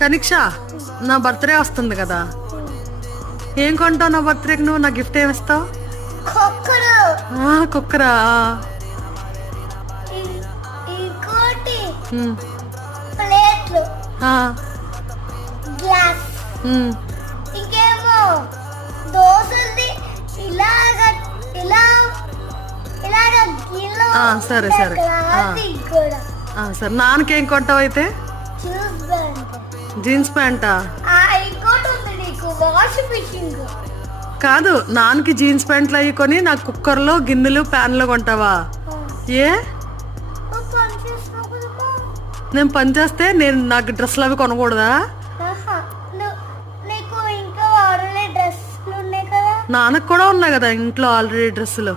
కనిక్ష, నా బర్త్డే వస్తుంది కదా, ఏం కొంటావు నా బర్త్డేకి? నువ్వు నా గిఫ్ట్ ఏమి ఇస్తావు? కుక్కరా? ఇంకేమో దోశల్ది ఇలాగా ఇలా ఇలాగా సరే సరే సరే. నాన్నకేం కొంటావు అయితే? జీన్స్ ప్యాంటా? కాదు, నాన్నకి జీన్స్ ప్యాంట్లు అవి కొని నాకు కుక్కర్లో గిన్నెలు ప్యాన్లు కొంటావా? ఏ నేను పని చేస్తే నాకు డ్రెస్సులు అవి కొనకూడదా? నాన్నకు కూడా ఉన్నాయి కదా ఇంట్లో ఆల్రెడీ డ్రెస్సులు.